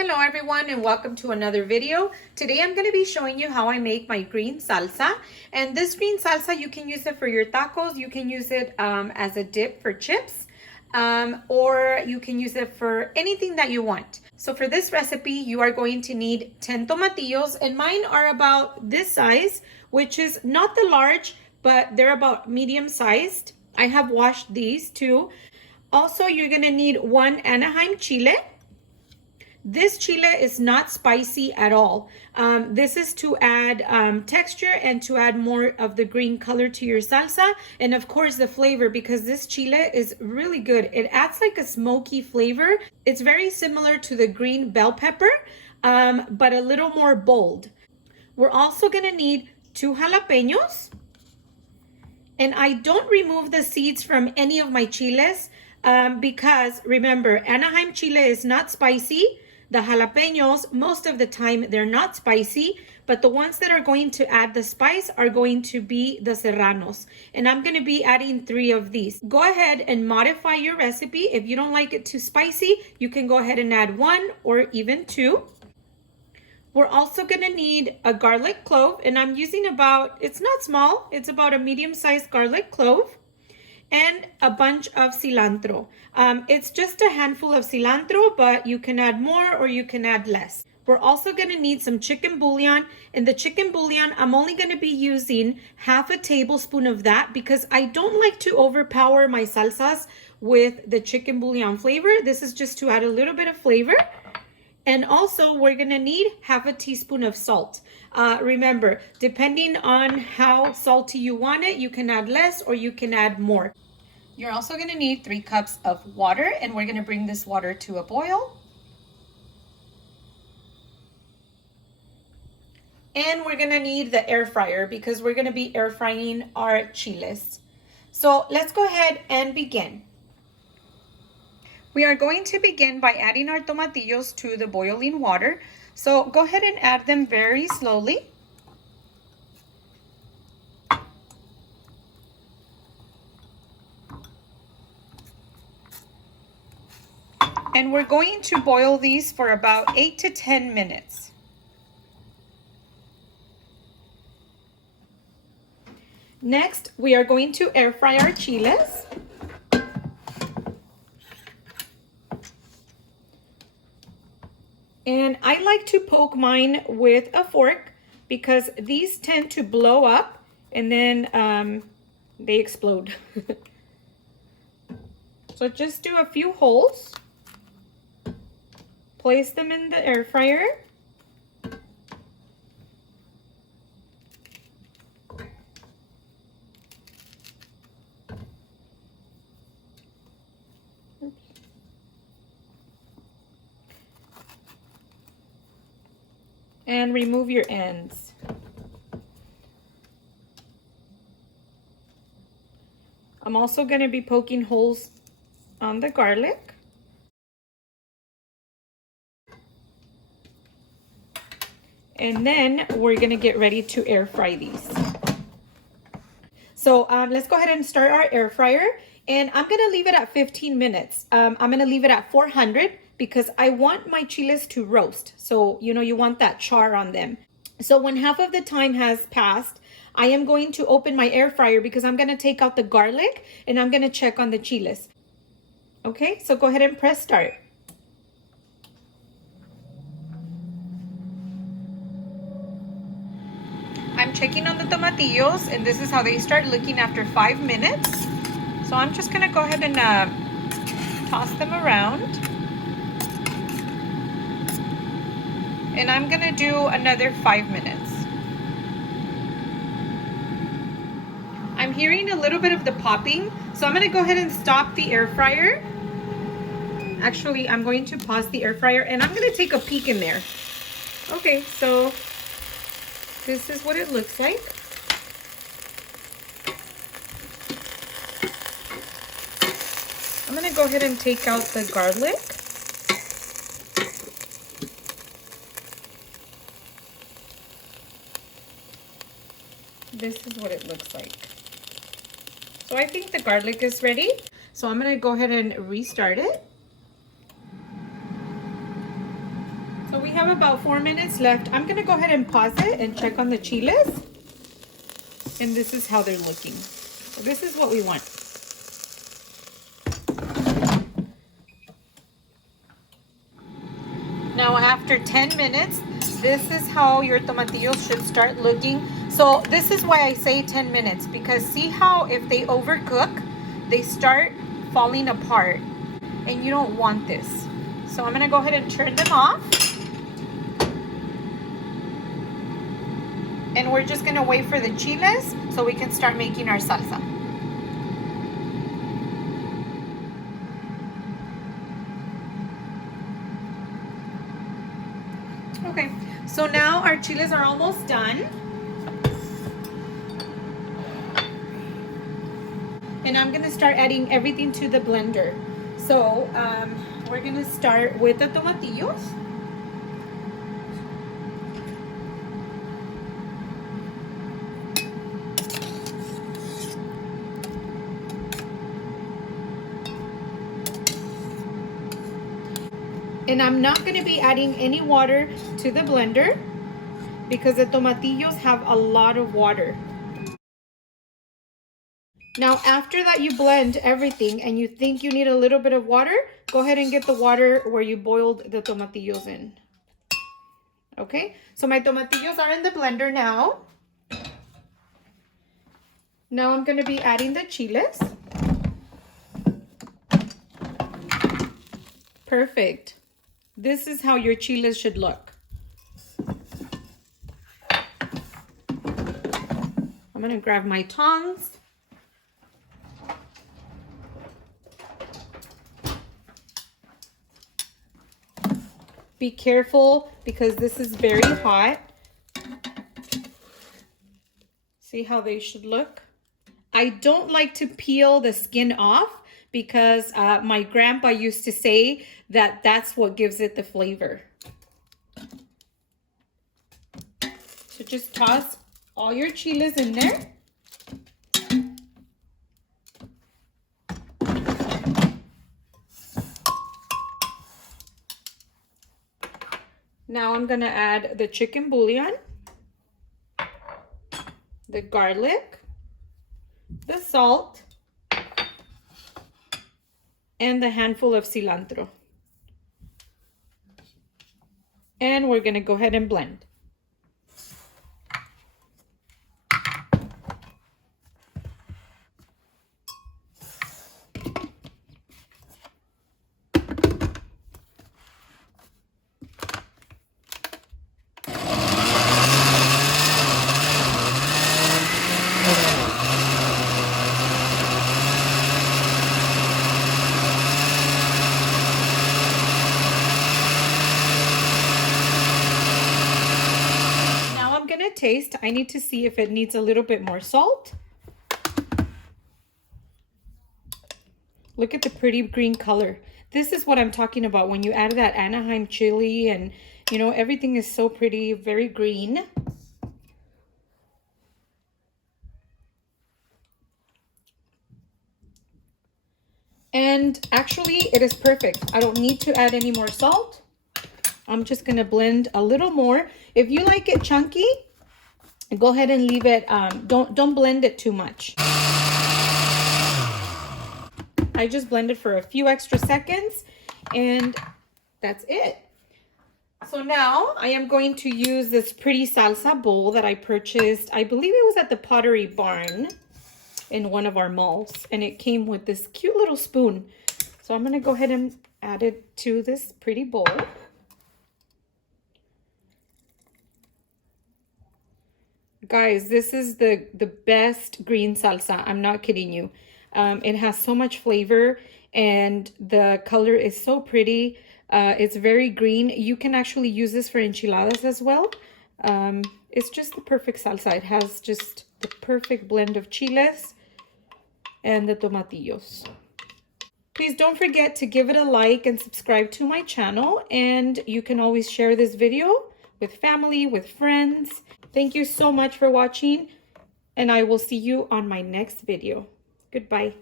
Hello everyone and welcome to another video. Today I'm going to be showing you how I make my green salsa. And this green salsa, you can use it for your tacos, you can use it as a dip for chips, or you can use it for anything that you want. So for this recipe, you are going to need 10 tomatillos, and mine are about this size, which is not the large, but they're about medium sized. I have washed these too. Also, you're going to need 1 Anaheim Chile. This chile is not spicy at all. This is to add texture and to add more of the green color to your salsa. And of course the flavor, because this chile is really good. It adds like a smoky flavor. It's very similar to the green bell pepper, but a little more bold. We're also gonna need 2 jalapeños. And I don't remove the seeds from any of my chiles because remember, Anaheim Chile is not spicy. The jalapeños, most of the time, they're not spicy, but the ones that are going to add the spice are going to be the serranos. And I'm going to be adding 3 of these. Go ahead and modify your recipe. If you don't like it too spicy, you can go ahead and add 1 or even 2. We're also going to need a garlic clove, and I'm using about, it's not small, it's about a medium-sized garlic clove, and a bunch of cilantro. It's just a handful of cilantro, but you can add more or you can add less. We're also going to need some chicken bouillon. And the chicken bouillon, I'm only going to be using half a tablespoon of that because I don't like to overpower my salsas with the chicken bouillon flavor. This is just to add a little bit of flavor. And also we're going to need half a teaspoon of salt. Remember, depending on how salty you want it, you can add less or you can add more. You're also going to need 3 cups of water, and we're going to bring this water to a boil. And we're going to need the air fryer because we're going to be air frying our chiles. So let's go ahead and begin. We are going to begin by adding our tomatillos to the boiling water. So go ahead and add them very slowly. And we're going to boil these for about 8 to 10 minutes. Next, we are going to air fry our chiles. And I like to poke mine with a fork because these tend to blow up and then they explode. So just do a few holes. Place them in the air fryer. And remove your ends. I'm also going to be poking holes on the garlic. And then we're going to get ready to air fry these. So let's go ahead and start our air fryer. And I'm going to leave it at 15 minutes. I'm going to leave it at 400 because I want my chiles to roast. So, you know, you want that char on them. So when half of the time has passed, I am going to open my air fryer because I'm going to take out the garlic and I'm going to check on the chiles. Okay, so go ahead and press start. I'm checking on the tomatillos, and this is how they start looking after 5 minutes. So I'm just gonna go ahead and toss them around. And I'm gonna do another 5 minutes. I'm hearing a little bit of the popping, so I'm gonna go ahead and stop the air fryer. Actually, I'm going to pause the air fryer and I'm gonna take a peek in there. Okay, so this is what it looks like. I'm gonna go ahead and take out the garlic. This is what it looks like. So I think the garlic is ready. So I'm gonna go ahead and restart it. have about 4 minutes left. I'm gonna go ahead and pause it and check on the chiles. And this is how they're looking. So this is what we want. Now after 10 minutes, this is how your tomatillos should start looking. So this is why I say 10 minutes, because see how if they overcook, they start falling apart, and you don't want this. So I'm gonna go ahead and turn them off. And we're just gonna wait for the chiles so we can start making our salsa. Okay, so now our chiles are almost done. And I'm gonna start adding everything to the blender. So we're gonna start with the tomatillos. And I'm not gonna be adding any water to the blender because the tomatillos have a lot of water. Now, after that you blend everything and you think you need a little bit of water, go ahead and get the water where you boiled the tomatillos in. Okay, so my tomatillos are in the blender now. Now I'm gonna be adding the chiles. Perfect. This is how your chiles should look. I'm gonna grab my tongs. Be careful because this is very hot. See how they should look? I don't like to peel the skin off because my grandpa used to say that that's what gives it the flavor. So just toss all your chiles in there. Now I'm gonna add the chicken bouillon, the garlic, the salt, and the handful of cilantro. And we're gonna go ahead and blend. Taste. I need to see if it needs a little bit more salt. Look at the pretty green color. This is what I'm talking about when you add that Anaheim Chile, and you know, everything is so pretty, very green. And actually it is perfect. I don't need to add any more salt. I'm just gonna blend a little more. If you like it chunky, go ahead and leave it, don't blend it too much. I just blended for a few extra seconds and that's it. So now I am going to use this pretty salsa bowl that I purchased. I believe it was at the Pottery Barn in one of our malls, and it came with this cute little spoon. So I'm gonna go ahead and add it to this pretty bowl. Guys, this is the best green salsa. I'm not kidding you. It has so much flavor and the color is so pretty. It's very green. You can actually use this for enchiladas as well. It's just the perfect salsa. It has just the perfect blend of chiles and the tomatillos. Please don't forget to give it a like and subscribe to my channel. And you can always share this video with family, with friends. Thank you so much for watching, and I will see you on my next video. Goodbye.